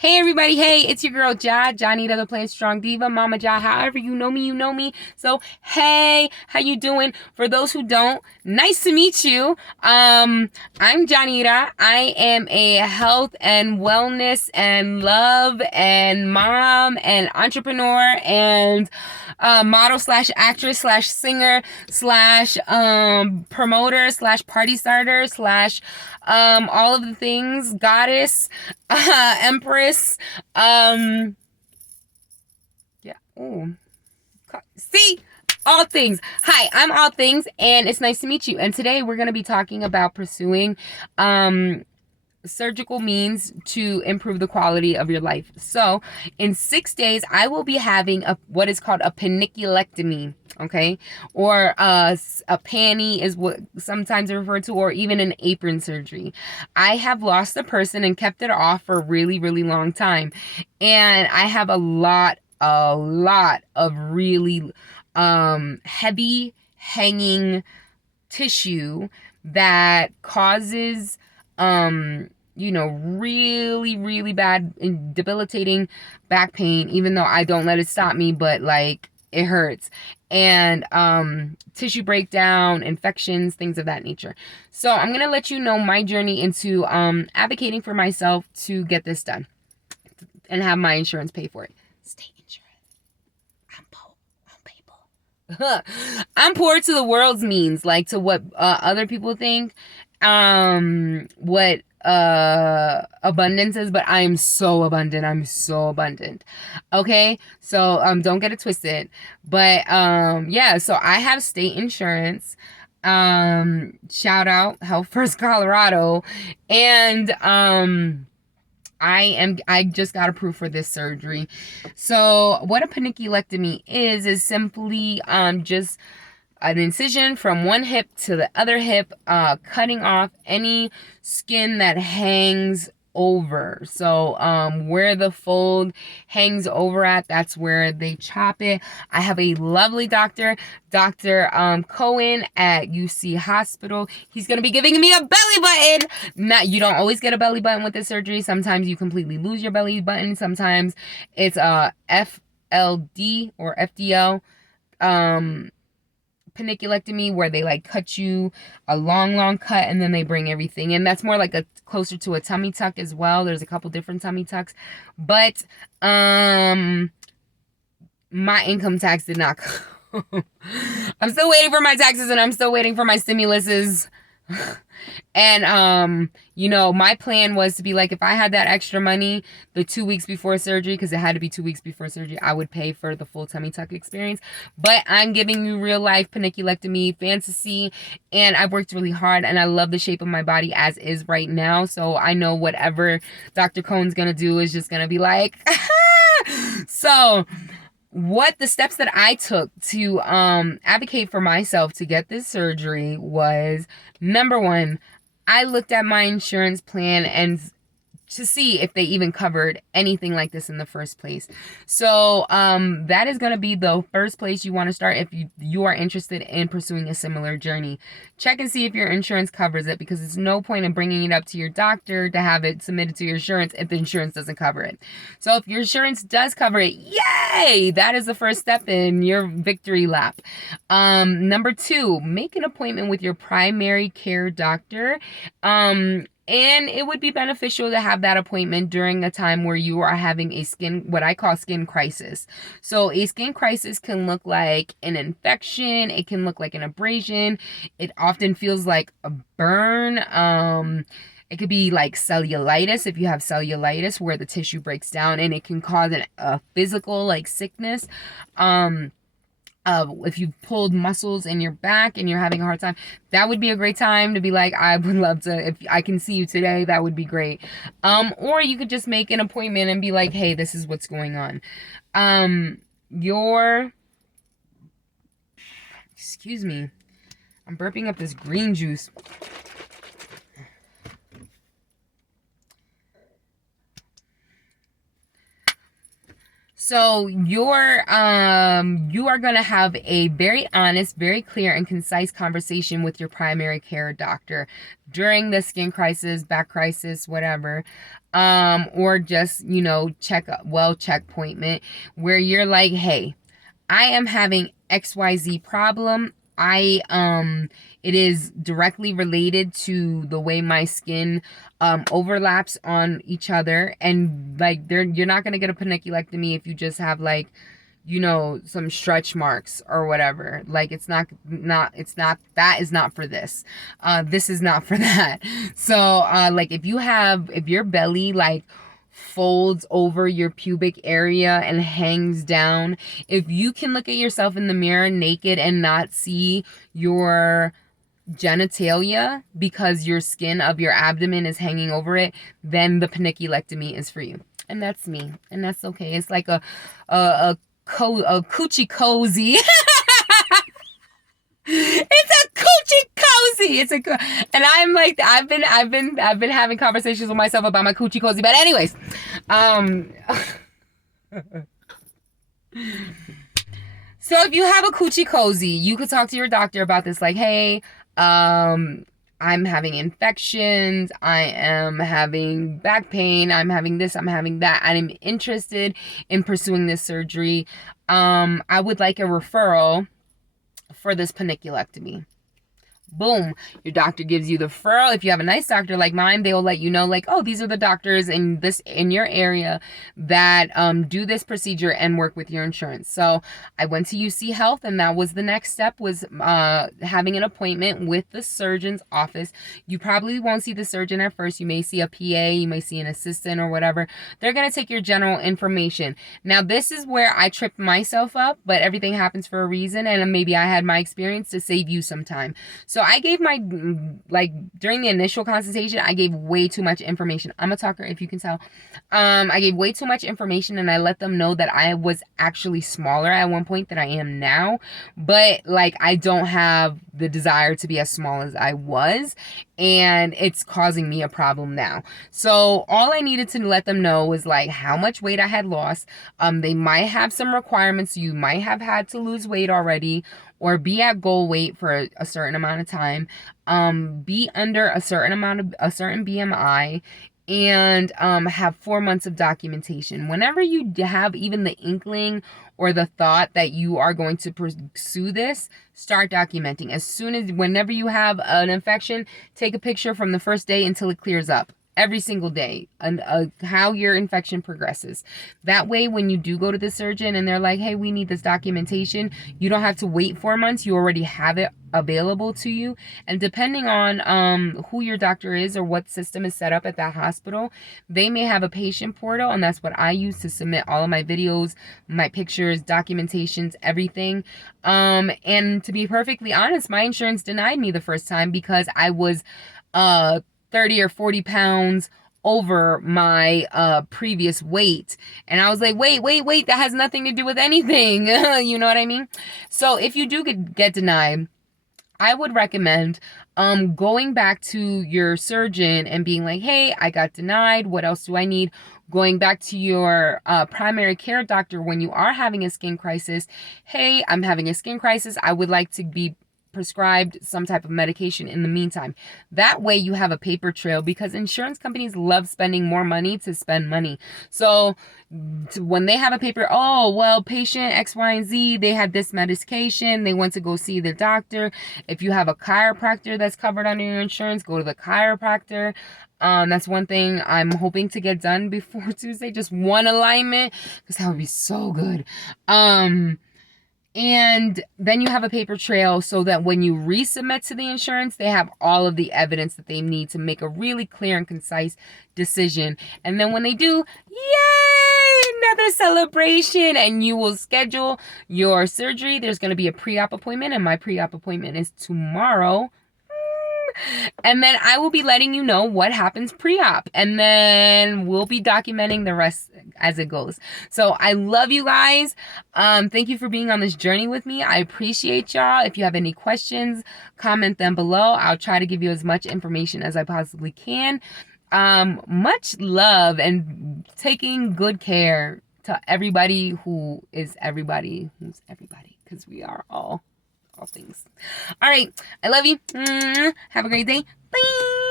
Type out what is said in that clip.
Hey everybody, hey, it's your girl Johnny the Plant Strong Diva, Mama Ja, however you know me, you know me. So, hey, how you doing? For those who don't, nice to meet you. I'm Janita. I am a health and wellness and love and mom and entrepreneur and model slash actress slash singer slash promoter slash party starter slash all of the things, goddess, empress, yeah, ooh, see, all things. Hi, I'm all things, and it's nice to meet you. And today we're going to be talking about pursuing surgical means to improve the quality of your life. So in 6 days, I will be having what is called a paniculectomy. Okay, or a panty is what sometimes referred to, or even an apron surgery. I have lost a person and kept it off for a really, really long time, and I have a lot of really heavy hanging tissue that causes really, really bad and debilitating back pain, even though I don't let it stop me, but like it hurts. And tissue breakdown, infections, things of that nature. So I'm gonna let you know my journey into advocating for myself to get this done and have my insurance pay for it. State insurance. I'm poor. I'm people. I'm poor to the world's means, like to what other people think, what abundance is, but I am so abundant. I'm so abundant. Okay, so don't get it twisted. But yeah, so I have state insurance. Shout out Health First Colorado. And I just got approved for this surgery. So what a paniculectomy is simply just an incision from one hip to the other hip, cutting off any skin that hangs over. So where the fold hangs over at, that's where they chop it. I have a lovely Dr. Cohen at UC Hospital. He's gonna be giving me a belly button. You don't always get a belly button with this surgery. Sometimes you completely lose your belly button. Sometimes it's FLD or FDL paniculectomy, where they like cut you a long cut and then they bring everything in. That's more like a closer to a tummy tuck as well. There's a couple different tummy tucks, but my income tax did not come. I'm still waiting for my taxes, and I'm still waiting for my stimuluses. And my plan was to be like, if I had that extra money the 2 weeks before surgery, because it had to be 2 weeks before surgery, I would pay for the full tummy tuck experience. But I'm giving you real life paniculectomy fantasy, and I've worked really hard, and I love the shape of my body as is right now. So I know whatever Dr. Cohen's gonna do is just gonna be like so what the steps that I took to advocate for myself to get this surgery was, number one, I looked at my insurance plan and to see if they even covered anything like this in the first place. So that is going to be the first place you want to start if you are interested in pursuing a similar journey. Check and see if your insurance covers it, because it's no point in bringing it up to your doctor to have it submitted to your insurance if the insurance doesn't cover it. So if your insurance does cover it, yay! That is the first step in your victory lap. Number two, make an appointment with your primary care doctor. And it would be beneficial to have that appointment during a time where you are having what I call skin crisis. So a skin crisis can look like an infection. It can look like an abrasion. It often feels like a burn. It could be like cellulitis, if you have cellulitis where the tissue breaks down, and it can cause a physical like sickness. If you pulled muscles in your back and you're having a hard time, that would be a great time to be like, I would love to, if I can see you today, that would be great. Or you could just make an appointment and be like, hey, this is what's going on. Excuse me, I'm burping up this green juice. So you are going to have a very honest, very clear and concise conversation with your primary care doctor during the skin crisis, back crisis, whatever. Or just, check appointment where you're like, "Hey, I am having XYZ problem. It is directly related to the way my skin overlaps on each other, and like you're not gonna get a paniculectomy if you just have like, some stretch marks or whatever. Like it's not that is not for this. This is not for that. So like if your belly like folds over your pubic area and hangs down, if you can look at yourself in the mirror naked and not see your genitalia because your skin of your abdomen is hanging over it, then the paniculectomy is for you. And that's me. And that's okay. It's like a coochie cozy. It's a coochie cozy. And I'm like, I've been having conversations with myself about my coochie cozy. But anyways, so if you have a coochie cozy, you could talk to your doctor about this. Like, hey, I'm having infections. I am having back pain. I'm having this. I'm having that. I'm interested in pursuing this surgery. I would like a referral for this paniculectomy. Boom, your doctor gives you the referral. If you have a nice doctor like mine, they will let you know, like, oh, these are the doctors in your area that do this procedure and work with your insurance. So I went to UC Health, and that was the next step, was having an appointment with the surgeon's office. You probably won't see the surgeon at first. You may see a PA, you may see an assistant or whatever. They're gonna take your general information. Now, this is where I tripped myself up, but everything happens for a reason, and maybe I had my experience to save you some time. So I gave during the initial consultation, I gave way too much information. I'm a talker, if you can tell. I gave way too much information, and I let them know that I was actually smaller at one point than I am now. But like, I don't have the desire to be as small as I was, and it's causing me a problem now. So all I needed to let them know was like how much weight I had lost. They might have some requirements. You might have had to lose weight already, or be at goal weight for a certain amount of time, be under a certain BMI, and have 4 months of documentation. Whenever you have even the inkling or the thought that you are going to pursue this, start documenting. Whenever you have an infection, take a picture from the first day until it clears up. Every single day, and how your infection progresses. That way, when you do go to the surgeon and they're like, hey, we need this documentation, you don't have to wait 4 months. You already have it available to you. And depending on who your doctor is or what system is set up at that hospital, they may have a patient portal, and that's what I use to submit all of my videos, my pictures, documentations, everything. And to be perfectly honest, my insurance denied me the first time because I was 30 or 40 pounds over my previous weight. And I was like, wait, that has nothing to do with anything. You know what I mean? So if you do get denied, I would recommend going back to your surgeon and being like, hey, I got denied. What else do I need? Going back to your primary care doctor when you are having a skin crisis. Hey, I'm having a skin crisis. I would like to be prescribed some type of medication in the meantime. That way you have a paper trail, because insurance companies love spending more money to spend money. So when they have a paper, oh, well, patient X, Y, and Z, they had this medication, they went to go see the doctor. If you have a chiropractor that's covered under your insurance, go to the chiropractor. That's one thing I'm hoping to get done before Tuesday, just one alignment, because that would be so good. And then you have a paper trail so that when you resubmit to the insurance, they have all of the evidence that they need to make a really clear and concise decision. And then when they do, yay, another celebration, and you will schedule your surgery. There's going to be a pre-op appointment, and my pre-op appointment is tomorrow. And then I will be letting you know what happens pre-op, and then we'll be documenting the rest as it goes. So I love you guys. Thank you for being on this journey with me. I appreciate y'all. If you have any questions, comment them below. I'll try to give you as much information as I possibly can. Much love, and taking good care. to everybody who is everybody, who's everybody, because we are all things. All right. I love you. Have a great day. Bye.